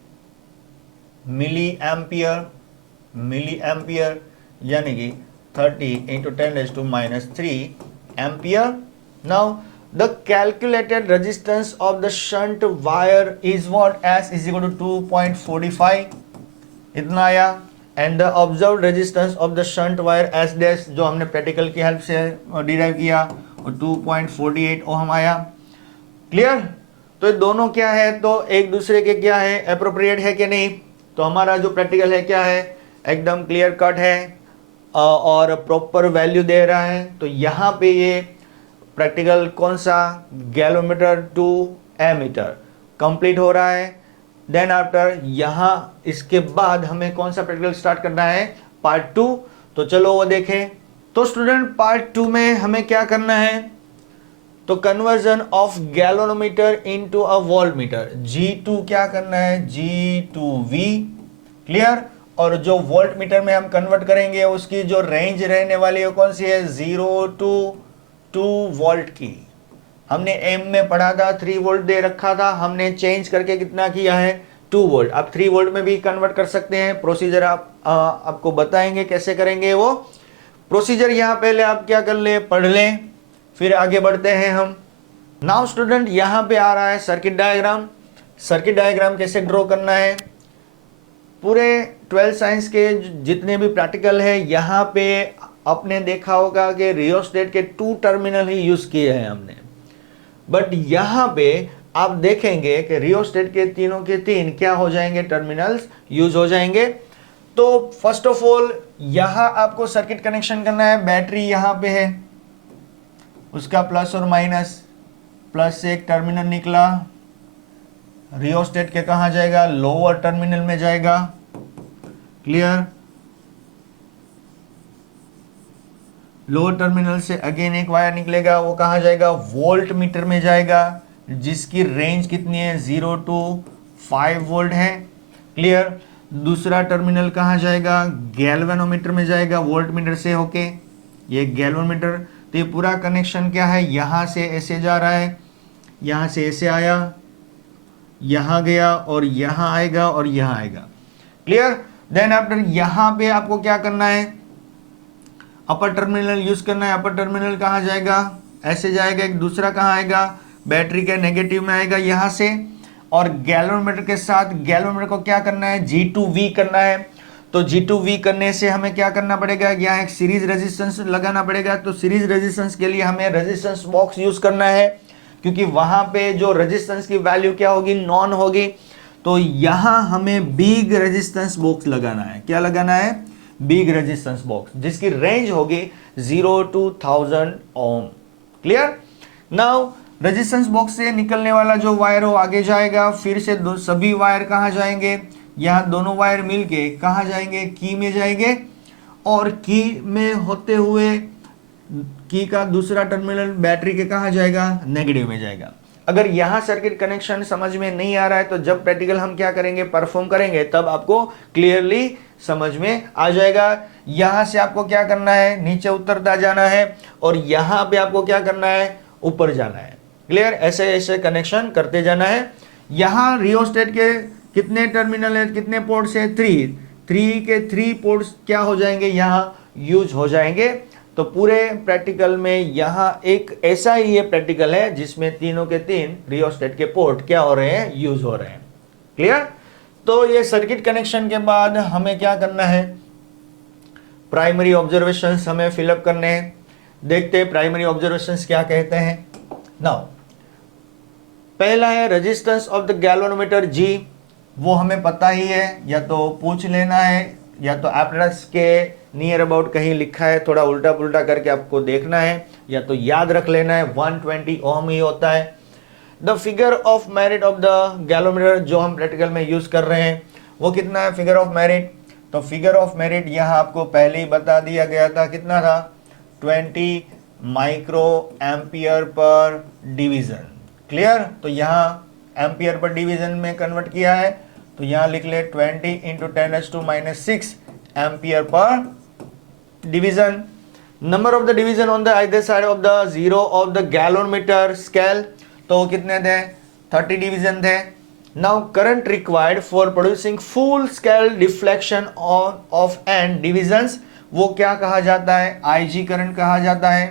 milliampere यानी कि 30 into 10⁻³ ampere. Now the calculated resistance of the shunt wire is what, S is equal to 2.45 इतना आया, and the observe resistance of the shunt wire S dash जो हमने practical की help से derive किया और 2.48 ओहम आया। क्लियर? तो ये दोनों क्या है, तो एक दूसरे के क्या है, एप्रोप्रिएट है कि नहीं। तो हमारा जो प्रैक्टिकल है क्या है, एकदम क्लियर कट है और प्रॉपर वैल्यू दे रहा है। तो यहाँ पे ये प्रैक्टिकल कौन सा, गैलोमीटर टू एमीटर कंप्लीट हो रहा है। देन आफ्टर यहाँ इसके बाद हमें कौन सा प्रैक्टिकल स्टार्ट करना है, पार्ट 2। तो चलो वो देखें। तो स्टूडेंट पार्ट 2 में हमें क्या करना है, तो conversion of galvanometer into a voltmeter, G2 क्या करना है, G2V। क्लियर? और जो वोल्ट मीटर में हम कन्वर्ट करेंगे उसकी जो रेंज रहने वाली है कौन सी है, 0 to 2 वोल्ट की। हमने एम में पढ़ा था 3 वोल्ट दे रखा था, हमने चेंज करके कितना किया है, 2 वोल्ट। आप 3 वोल्ट में भी कन्वर्ट कर सकते हैं। प्रोसीजर आपको बताएंगे कैसे करेंगे वो प्रोसीजर। यहाँ पहले आप क्या कर ले, पढ़ लें, फिर आगे बढ़ते हैं हम। नाउ स्टूडेंट यहाँ पे आ रहा है सर्किट डायग्राम। सर्किट डायग्राम कैसे ड्रॉ करना है, पूरे 12 साइंस के जितने भी प्रैक्टिकल है यहाँ पे आपने देखा होगा कि रियोस्टेट के 2 टर्मिनल ही यूज किए हैं हमने। बट यहाँ पे आप देखेंगे कि रियोस्टेट के तीनों के तीन क्या हो जाएंगे, टर्मिनल्स यूज हो जाएंगे। तो फर्स्ट ऑफ ऑल यहाँ आपको सर्किट कनेक्शन करना है। बैटरी यहाँ पे है, उसका प्लस और माइनस, प्लस से एक टर्मिनल निकला, रियोस्टेट के कहाँ जाएगा, लोअर टर्मिनल में जाएगा। क्लियर? लोअर टर्मिनल से अगेन एक वायर निकलेगा, वो कहाँ जाएगा, वोल्ट मीटर में जाएगा, जिसकी रेंज कितनी है, 0 to 5 वोल्ट है। क्लियर? दूसरा टर्मिनल कहाँ जाएगा, गैल्वेनोमीटर में जाएगा, वोल्ट मीटर से होके, ये गैल्वेनोमीटर। तो ये पूरा कनेक्शन क्या है, यहाँ से ऐसे जा रहा है, यहाँ से ऐसे आया, यहाँ गया और यहाँ आएगा और यहाँ आएगा। क्लियर? देन आफ्टर यहाँ पे आपको क्या करना है, अपर टर्मिनल यूज करना है। अपर टर्मिनल कहाँ जाएगा, ऐसे जाएगा, एक दूसरा कहाँ आएगा, बैटरी के नेगेटिव में आएगा यहाँ से, और गैलोमीटर के साथ गैलोमीटर को क्या करना है, G2V करना है। तो G2V करने से हमें क्या करना पड़ेगा, यहाँ एक सीरीज रेजिस्टेंस लगाना पड़ेगा। तो सीरीज रेजिस्टेंस के लिए हमें रेजिस्टेंस बॉक्स यूज करना है, क्योंकि वहां पे जो रेजिस्टेंस की वैल्यू क्या होगी, नॉन होगी। तो यहां हमें बिग रेजिस्टेंस बॉक्स लगाना है। क्या लगाना है, बिग रेजिस्टेंस बॉक्स, जिसकी रेंज होगी 0 to 1000 ohm. Clear? Now resistance box से निकलने वाला जो वायर हो आगे जाएगा, फिर से सभी वायर कहाँ जाएंगे, यहाँ दोनों वायर मिलके कहाँ जाएंगे, की में जाएंगे, और की में होते हुए की का दूसरा टर्मिनल बैटरी के कहाँ जाएगा, नेगेटिव में जाएगा। अगर यहाँ सर्किट कनेक्शन समझ में नहीं आ रहा है तो जब प्रैक्टिकल हम क्या करेंगे, परफॉर्म करेंगे, तब आपको क्लियरली समझ में आ जाएगा। यहाँ से आपको क्या करना है, नीचे उतरता जाना है, और यहाँ पे आपको क्या करना है, ऊपर जाना है। क्लियर? ऐसे ऐसे कनेक्शन करते जाना है। यहाँ रियोस्टेट के कितने टर्मिनल है, कितने पोर्ट्स है, 3 के 3 पोर्ट्स क्या हो जाएंगे, यहाँ यूज हो जाएंगे। तो पूरे प्रैक्टिकल में यहाँ एक ऐसा ही ये प्रैक्टिकल है जिसमें तीनों के तीन रियोस्टेट के पोर्ट क्या हो रहे हैं, यूज हो रहे हैं। क्लियर? तो ये सर्किट कनेक्शन के बाद हमें क्या करना है, प्राइमरी ऑब्जर्वेशंस हमें फिलअप करने हैं। देखते हैं प्राइमरी ऑब्जर्वेशंस क्या कहते हैं। नाउ पहला है resistance of the galvanometer G, वो हमें पता ही है, या तो पूछ लेना है या तो एपरेटस के नियर अबाउट कहीं लिखा है, थोड़ा उल्टा पुल्टा करके आपको देखना है, या तो याद रख लेना है, 120 ओम ही होता है। The figure of merit of the galvanometer जो हम प्रैक्टिकल में यूज कर रहे हैं वो कितना है, फिगर ऑफ मेरिट। तो फिगर ऑफ मेरिट यहाँ आपको पहले ही बता दिया गया था, कितना था, 20 micro ampere per division. Clear? तो यहाँ एम्पियर पर डिवीजन में कन्वर्ट किया है, तो यहाँ लिख ले 20 × 10⁻⁻⁶ ampere per division. Number of the division on the either side of the zero of the galvanometer scale, तो कितने थे, 30 डिवीजन थे। Now current required for producing full scale deflection of N divisions, वो क्या कहा जाता है, IG करंट कहा जाता है।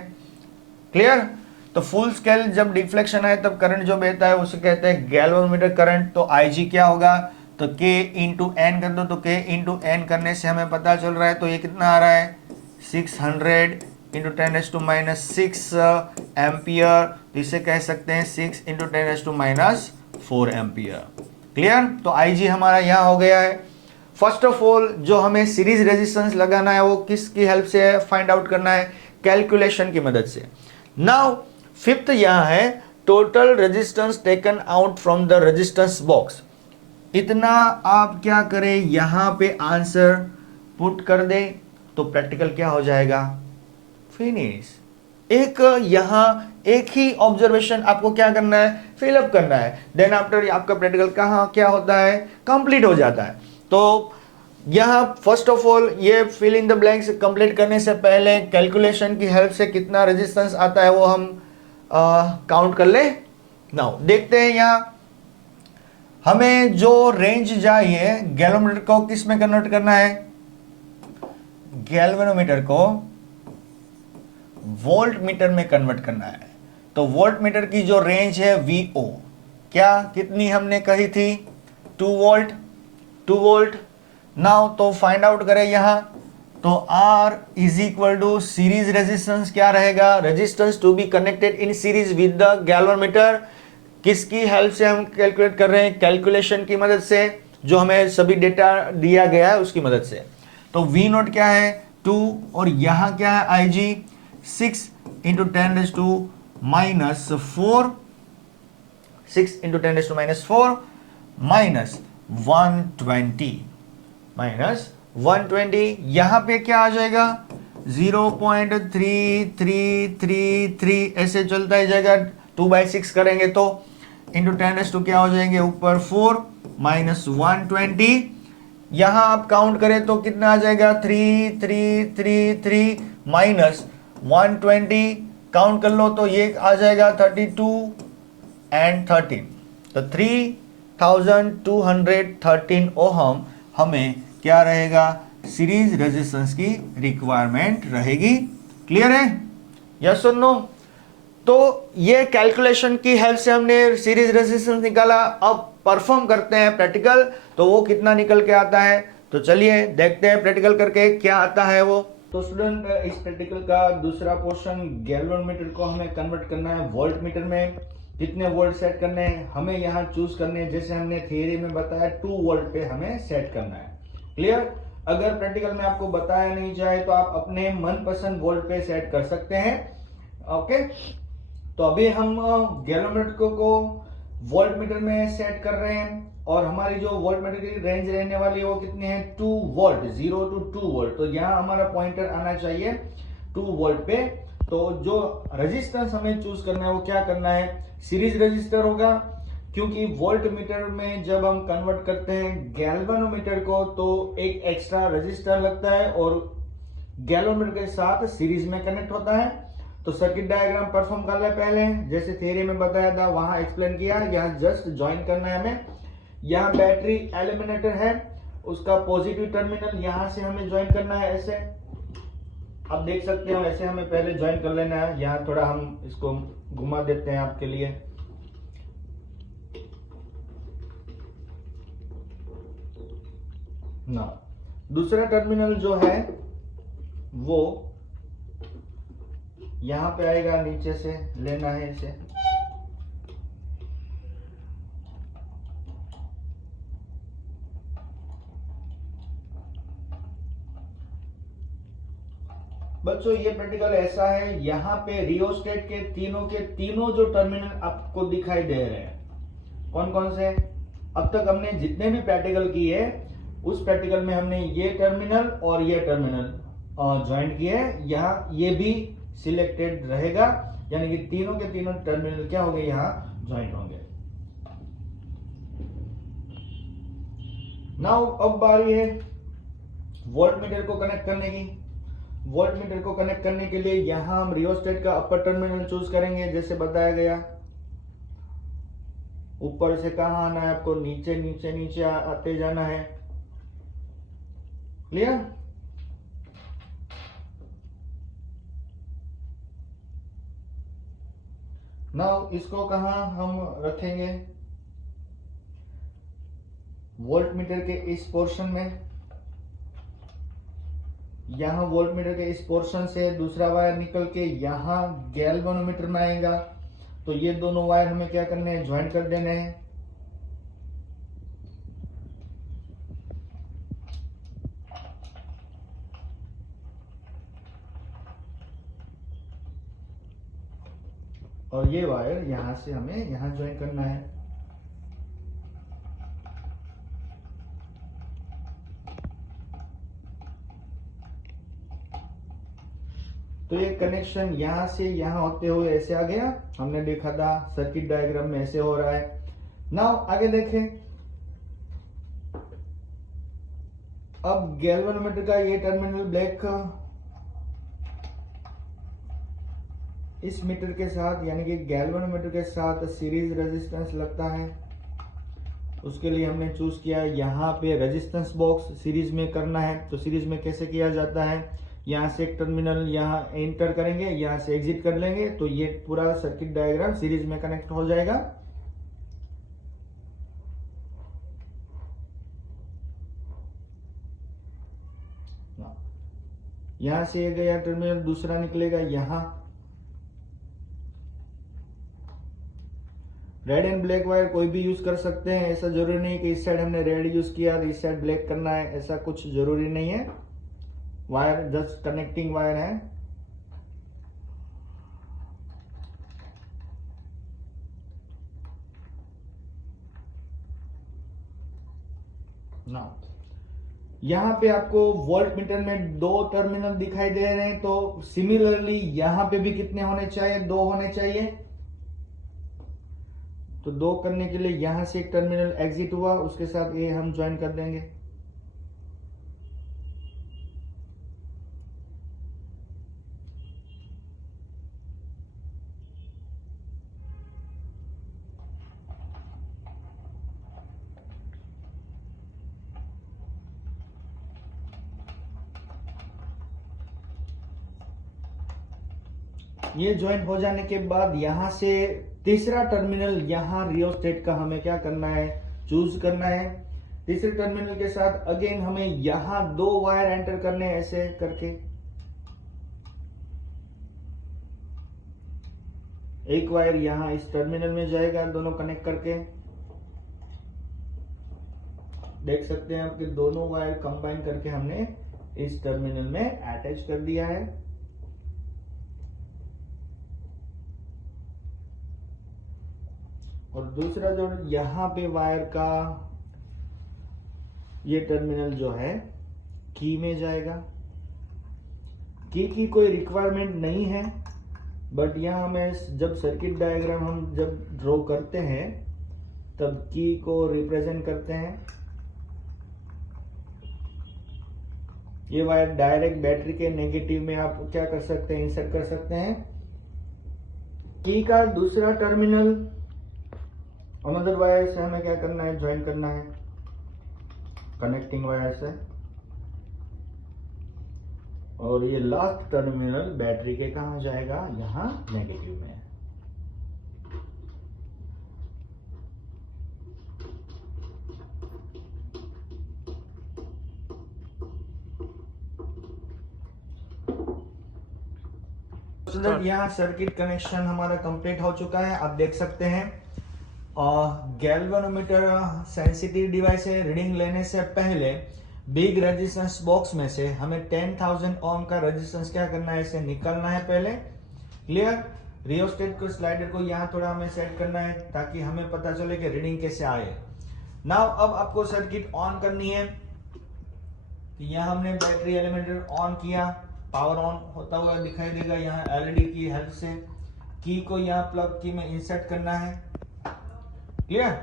क्लियर? तो फुल स्केल जब डिफ्लेक्शन है तब करंट जो बहता है उसे कहते हैं गैल्वेनोमीटर करंट। तो IG क्या होगा, तो K इंटू एन कर दो, तो K इंटू एन करने से हमें पता चल रहा है, तो ये कितना आ रहा है 600 इंटू 10⁻⁻6 एम्पियर। तो इसे कह सकते हैं 6 इंटू 10⁻⁻4 एम्पियर। क्लियर। तो IG हमारा यहाँ हो गया है। फर्स्ट ऑफ ऑल जो हमें सीरीज रेजिस्टेंस लगाना है वो किसकी हेल्प से है, फाइंड आउट करना है, कैलकुलेशन की मदद से। नाउ फिफ्थ यहाँ है total resistance taken out from the resistance box. इतना आप क्या करें, यहां पे आंसर पुट कर दे तो प्रैक्टिकल क्या हो जाएगा, फिनिश। एक यहां एक ही ऑब्जर्वेशन आपको क्या करना है, फिलअप करना है, देन आफ्टर आपका प्रैक्टिकल कहां क्या होता है, कंप्लीट हो जाता है। तो यहां फर्स्ट ऑफ ऑल ये fill in the blanks complete करने से पहले कैलकुलेशन की हेल्प से कितना रेजिस्टेंस आता है वो हम काउंट कर ले। नाउ देखते हैं यहां हमें जो रेंज चाहिए गैल्वेनोमीटर को किस में कन्वर्ट करना है, गैल्वेनोमीटर को वोल्ट मीटर में कन्वर्ट करना है। तो वोल्ट मीटर की जो रेंज है VO क्या कितनी हमने कही थी, 2 वोल्ट। नाउ तो फाइंड आउट करें यहां, तो R is equal to series resistance क्या रहेगा, resistance to be connected in series with the galvanometer. किसकी हेल्प से हम कैलकुलेट कर रहे हैं, कैलकुलेशन की मदद से, जो हमें सभी डेटा दिया गया है उसकी मदद से। तो V नोट क्या है 2 और यहां क्या है IG 6 इंटू 10⁻⁻4 6 इंटू 10⁻⁻4 माइनस 120 यहां पे क्या आ जाएगा 0.3333 ऐसे चलता ही जाएगा। 2/6 करेंगे तो इंटू 10 क्या हो जाएंगे ऊपर 4 माइनस 120। यहां आप काउंट करें तो कितना आ जाएगा 3333 माइनस 120 काउंट कर लो तो ये आ जाएगा 32 एंड 13। तो 3213 ओहम हमें क्या रहेगा, सीरीज रेजिस्टेंस की रिक्वायरमेंट रहेगी। क्लियर है, यस और नो। तो ये कैलकुलेशन की हेल्प से हमने सीरीज रेजिस्टेंस निकाला। अब परफॉर्म करते हैं प्रैक्टिकल, तो वो कितना निकल के आता है, तो चलिए देखते हैं प्रैक्टिकल करके क्या आता है वो। तो स्टूडेंट इस प्रैक्टिकल का दूसरा पोर्शन, गैल्वेनोमीटर को हमें कन्वर्ट करना है वोल्ट मीटर में। कितने वोल्ट सेट करने हैं हमें यहाँ चूज करने हैं, जैसे हमने थियरी में बताया 2 वोल्ट पे हमें सेट करना है। क्लियर। अगर प्रैक्टिकल में आपको बताया नहीं जाए तो आप अपने मनपसंद वोल्ट पे सेट कर सकते हैं। ओके, तो अभी हम गैल्वेनोमीटर को वोल्ट मीटर में सेट कर रहे हैं और हमारी जो वोल्ट मीटर की रेंज रहने वाली है वो कितनी है 2 वोल्ट, 0 to 2 वोल्ट। तो यहाँ हमारा पॉइंटर आना चाहिए 2 वोल्ट पे। तो जो रेजिस्टेंस हमें चूज करना है वो क्या करना है, सीरीज रेजिस्टर होगा, क्योंकि वोल्ट मीटर में जब हम कन्वर्ट करते हैं गैल्वेनोमीटर को तो एक एक्स्ट्रा रेजिस्टर लगता है और गैल्वेनोमीटर के साथ सीरीज में कनेक्ट होता है। तो सर्किट डायग्राम परफॉर्म कर ले पहले, जैसे थ्योरी में बताया था वहां एक्सप्लेन किया। यहाँ जस्ट ज्वाइन करना है हमें। यहाँ बैटरी एलिमिनेटर है, उसका पॉजिटिव टर्मिनल यहां से हमें ज्वाइन करना है। ऐसे आप देख सकते हो, ऐसे हमें पहले ज्वाइन कर लेना है। यहाँ थोड़ा हम इसको घुमा देते हैं आपके लिए। ना दूसरा टर्मिनल जो है वो यहां पे आएगा, नीचे से लेना है इसे। बच्चों ये प्रैक्टिकल ऐसा है, यहाँ पे रियोस्टेट के तीनों जो टर्मिनल आपको दिखाई दे रहे हैं, कौन कौन से, अब तक हमने जितने भी प्रैक्टिकल किए उस प्रैक्टिकल में हमने ये टर्मिनल और ये टर्मिनल ज्वाइंट किए। यहाँ ये भी सिलेक्टेड रहेगा, यानी कि तीनों के तीनों टर्मिनल क्या होंगे, यहाँ ज्वाइंट होंगे। नाउ अब बारी है वोल्ट मीटर को कनेक्ट करने की। वोल्ट मीटर को कनेक्ट करने के लिए यहां हम रियोस्टेट का अपर टर्मिनल चूज करेंगे, जैसे बताया गया। ऊपर से कहां आना है आपको, नीचे नीचे नीचे आते जाना है। क्लियर। नाउ इसको कहाँ हम रखेंगे? वोल्ट मीटर के इस पोर्शन में। यहाँ वोल्ट मीटर के इस पोर्शन से दूसरा वायर निकल के यहाँ गैल्वेनोमीटर में आएगा। तो ये दोनों वायर हमें क्या करने हैं? ज्वाइन कर देने हैं। और ये वायर यहां से हमें यहां ज्वाइन करना है। तो ये कनेक्शन यहां से यहां होते हुए ऐसे आ गया। हमने देखा था सर्किट डायग्राम में ऐसे हो रहा है। नाउ आगे देखें। अब गैल्वेनोमीटर का ये टर्मिनल ब्लैक इस मीटर के साथ यानी कि गैल्वेनोमीटर के साथ सीरीज रेजिस्टेंस लगता है। उसके लिए हमने चूज किया यहाँ पे रेजिस्टेंस बॉक्स सीरीज में करना है। तो सीरीज में कैसे किया जाता है? यहाँ से एक टर्मिनल यहाँ एंटर करेंगे, यहाँ से एग्जिट कर लेंगे, तो ये पूरा सर्किट डायग्राम सीरीज में कनेक्ट हो जाएगा। यहां से ये गया टर्मिनल, दूसरा निकलेगा यहाँ। रेड एंड ब्लैक वायर कोई भी यूज कर सकते हैं। ऐसा जरूरी नहीं कि इस साइड हमने रेड यूज किया तो इस साइड ब्लैक करना है, ऐसा कुछ जरूरी नहीं है। वायर जस्ट कनेक्टिंग वायर है। ना यहाँ पे आपको वोल्ट मीटर में दो टर्मिनल दिखाई दे रहे हैं। तो सिमिलरली यहाँ पे भी कितने होने चाहिए? दो होने चाहिए। तो दो करने के लिए यहां से एक टर्मिनल एग्जिट हुआ, उसके साथ ये हम ज्वाइन कर देंगे। ये ज्वाइन हो जाने के बाद यहां से तीसरा टर्मिनल यहाँ रियोस्टेट का हमें क्या करना है? चूज करना है। तीसरे टर्मिनल के साथ अगेन हमें यहां दो वायर एंटर करने हैं, ऐसे करके। एक वायर यहां इस टर्मिनल में जाएगा, दोनों कनेक्ट करके। देख सकते हैं आप कि दोनों वायर कंबाइन करके हमने इस टर्मिनल में अटैच कर दिया है। और दूसरा जो यहाँ पे वायर का ये टर्मिनल जो है की में जाएगा। की कोई रिक्वायरमेंट नहीं है, बट यहाँ हमें जब सर्किट डायग्राम हम जब ड्रॉ करते हैं तब की को रिप्रेजेंट करते हैं। ये वायर डायरेक्ट बैटरी के नेगेटिव में आप क्या कर सकते हैं? इंसर्ट कर सकते हैं। की का दूसरा टर्मिनल अनदर वायर से हमें क्या करना है? ज्वाइन करना है कनेक्टिंग वायर से। और ये लास्ट टर्मिनल बैटरी के कहां जाएगा? यहां नेगेटिव में। यहाँ सर्किट कनेक्शन हमारा कंप्लीट हो चुका है। आप देख सकते हैं गैल्वेनोमीटर सेंसिटिव डिवाइस है। रीडिंग लेने से पहले बिग रेजिस्टेंस बॉक्स में से हमें 10,000 ओम का रेजिस्टेंस क्या करना है? इसे निकालना है पहले। क्लियर? रियोस्टेट को स्लाइडर को यहाँ थोड़ा हमें सेट करना है ताकि हमें पता चले कि रीडिंग कैसे आए। नाउ अब आपको सर्किट ऑन करनी है। तो यहाँ हमने बैटरी एलिमेंटर ऑन किया, पावर ऑन होता हुआ दिखाई देगा। यहाँ एलईडी की हेल्प से की को यहाँ प्लग की में इंसर्ट करना है। क्लियर?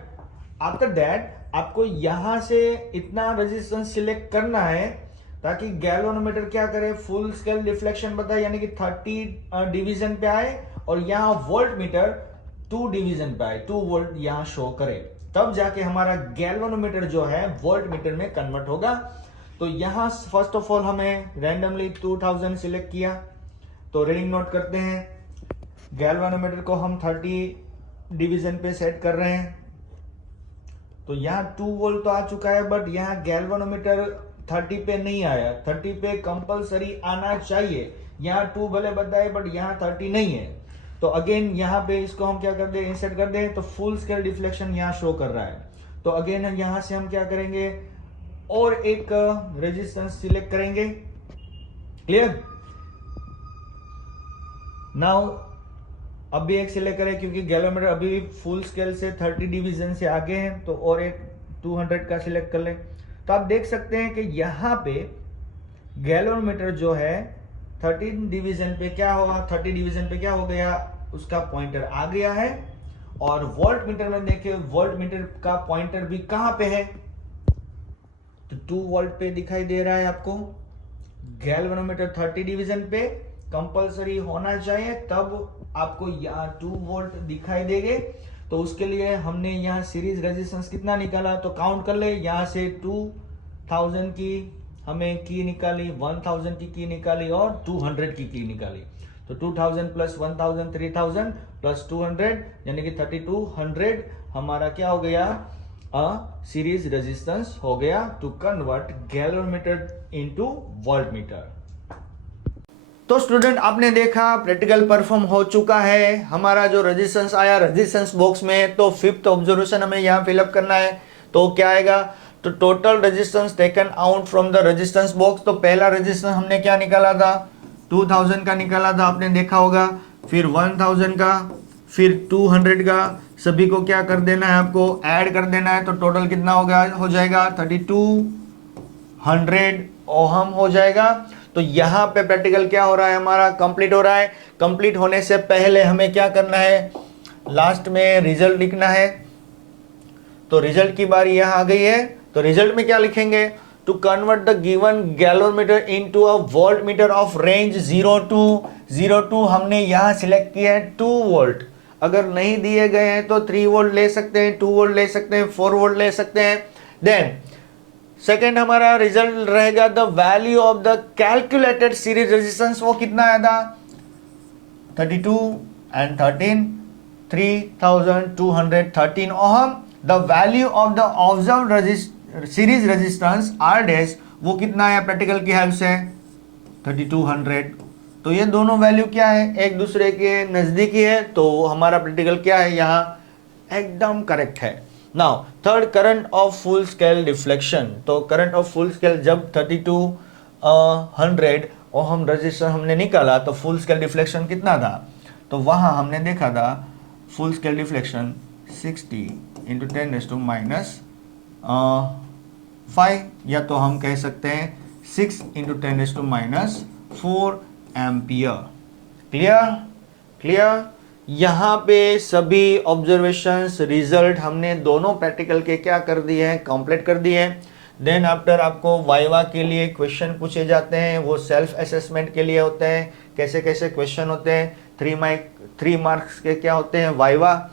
आफ्टर दैट आपको यहां से इतना रेजिस्टेंस सिलेक्ट करना है ताकि गैल्वेनोमीटर क्या करे? फुल स्केल रिफ्लेक्शन बताए, यानी कि 30 डिवीजन पे आए, और यहाँ वोल्ट मीटर 2 डिवीजन पे आए, 2 वोल्ट यहाँ शो करे। तब जाके हमारा गैल्वेनोमीटर जो है वोल्ट मीटर में कन्वर्ट होगा। तो यहाँ फर्स्ट ऑफ ऑल हमें रैंडमली 2000 सिलेक्ट किया। तो रीडिंग नोट करते हैं। गैल्वेनोमीटर को हम 30 डिवीजन पे सेट कर रहे हैं। तो यहाँ 2 वोल्ट तो आ चुका है, बट यहाँ गैल्वेनोमीटर 30 पे नहीं आया। 30 पे कंपलसरी आना चाहिए। यहाँ 2 भले बताए बट यहाँ 30 नहीं है। तो अगेन यहाँ पे इसको हम क्या कर दे, इंसर्ट कर दें, तो फुल स्केल डिफ्लेक्शन यहाँ शो कर रहा है। तो अगेन यहाँ से हम क्या करेंगे, और एक रेजिस्टेंस सिलेक्ट करेंगे। क्लियर? नाउ अभी एक सिलेक्ट करें, क्योंकि गैल्वेनोमीटर अभी फुल स्केल से 30 डिवीजन से आगे हैं, तो और एक 200 का सिलेक्ट कर लें। तो आप देख सकते हैं कि यहाँ पे गैल्वेनोमीटर जो है 30 डिवीजन पे क्या हुआ, 30 डिवीजन पे क्या हो गया, उसका पॉइंटर आ गया है। और वोल्ट मीटर में देखिए, वोल्ट मीटर का पॉइंटर भी कहां पे है, तो 2 वोल्ट पे दिखाई दे रहा है आपको। गैल्वेनोमीटर 30 डिवीजन पे कंपलसरी होना चाहिए, तब आपको यहाँ 2 वोल्ट दिखाई देंगे। तो उसके लिए हमने यहाँ सीरीज रेजिस्टेंस कितना निकाला, तो काउंट कर ले। यहाँ से 2000 की हमें की निकाली, 1000 की निकाली और 200 की निकाली। तो 2000 प्लस 1000 3000 प्लस 200 यानी कि 3200 हमारा क्या हो गया, सीरीज रेजिस्टेंस हो गया to convert galvanometer into voltmeter. तो स्टूडेंट आपने देखा प्रैक्टिकल परफॉर्म हो चुका है। हमारा जो रेजिस्टेंस आया रेजिस्टेंस बॉक्स में, तो 5th ऑब्जर्वेशन हमें यहाँ फिलअप करना है। तो क्या आएगा, तो total resistance taken out from the resistance box. तो पहला रेजिस्टेंस हमने क्या निकाला था, 2000 का निकाला था, आपने देखा होगा। फिर 1000 का, फिर 200 का, सभी को क्या कर देना है, आपको ऐड कर देना है। तो टोटल कितना हो जाएगा 3200 ओहम हो जाएगा। तो यहाँ पे प्रैक्टिकल क्या हो रहा है, हमारा कंप्लीट हो रहा है। कंप्लीट होने से पहले हमें क्या करना है, लास्ट में रिजल्ट लिखना है। तो रिजल्ट की बारी यहाँ आ गई है। तो रिजल्ट में क्या लिखेंगे, to convert the given galvanometer into a voltmeter of range 0 to हमने यहाँ सिलेक्ट किया है 2 वोल्ट। अगर नहीं दिए गए हैं तो 3 वोल्ट ले सकते हैं, 2 वोल्ट ले सकते हैं, 4 वोल्ट ले सकते हैं। देन सेकेंड हमारा रिजल्ट रहेगा the value of the calculated series resistance. वो कितना आया था, 32 and 13 3213 ohm. The value of the observed series resistance R dash, वो कितना आया प्रैक्टिकल की हेल्प से, 3200। तो ये दोनों वैल्यू क्या है, एक दूसरे के नजदीकी है। तो हमारा प्रैक्टिकल क्या है, यहाँ एकदम करेक्ट है। Now third, current of full scale deflection. तो करंट ऑफ फुल स्केल जब 3200 ओहम रेजिस्टेंस हमने निकाला, तो फुल स्केल डिफ्लेक्शन कितना था, तो वहां हमने देखा था फुल स्केल डिफ्लेक्शन 60 × 10⁻5, या तो हम कह सकते हैं 6 × 10⁻4 एम्पियर। क्लियर? यहाँ पे सभी ऑब्जर्वेशंस रिजल्ट हमने दोनों प्रैक्टिकल के क्या कर दिए हैं, कंप्लीट कर दिए हैं। देन आफ्टर आपको वाइवा के लिए क्वेश्चन पूछे जाते हैं, वो सेल्फ असेसमेंट के लिए होते हैं। कैसे कैसे क्वेश्चन होते हैं, 3 मार्क्स के क्या होते हैं वाइवा,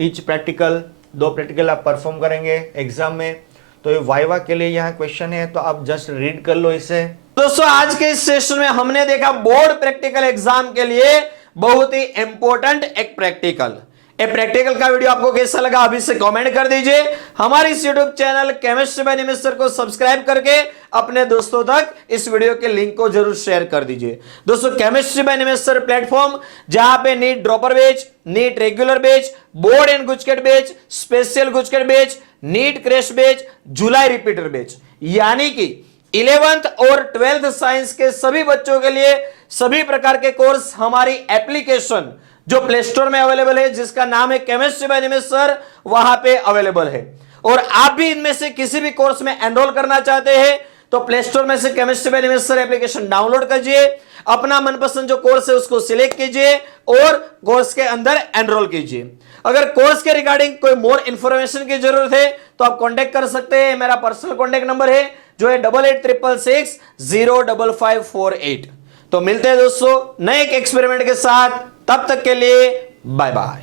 ईच प्रैक्टिकल 2 प्रैक्टिकल आप परफॉर्म करेंगे एग्जाम में। तो ये वाइवा के लिए यहाँ क्वेश्चन है, तो आप जस्ट रीड कर लो इसे। दोस्तों आज के इस सेशन में हमने देखा बोर्ड प्रैक्टिकल एग्जाम के लिए बहुत ही इंपॉर्टेंट एक प्रैक्टिकल। ये प्रैक्टिकल का वीडियो आपको कैसा लगा अभी से कमेंट कर दीजिए। हमारे इस YouTube channel chemistry by Nimesh sir को सब्सक्राइब करके अपने दोस्तों तक इस वीडियो के लिंक को जरूर शेयर कर दीजिए। दोस्तों chemistry by Nimesh sir platform जहां पे NEET dropper batch, NEET regular batch, board and GUJCET batch, special GUJCET batch, NEET crash batch, जुलाई रिपीटर बैच, यानी कि 11th और 12th साइंस के सभी बच्चों के लिए सभी प्रकार के कोर्स हमारी एप्लीकेशन जो प्ले स्टोर में अवेलेबल है, जिसका नाम है केमिस्ट्री बाय निमेश सर, वहां पे अवेलेबल है। और आप भी इनमें से किसी भी कोर्स में एनरोल करना चाहते हैं तो प्ले स्टोर में से chemistry by Nimesh sir application download कीजिए, अपना मनपसंद जो कोर्स है उसको सिलेक्ट कीजिए और कोर्स के अंदर एनरोल कीजिए। अगर कोर्स के रिगार्डिंग कोई मोर इंफॉर्मेशन की जरूरत है तो आप कांटेक्ट कर सकते हैं। मेरा पर्सनल कांटेक्ट नंबर है जो है 8866605548। तो मिलते हैं दोस्तों नए एक एक्सपेरिमेंट के साथ, तब तक के लिए बाय बाय।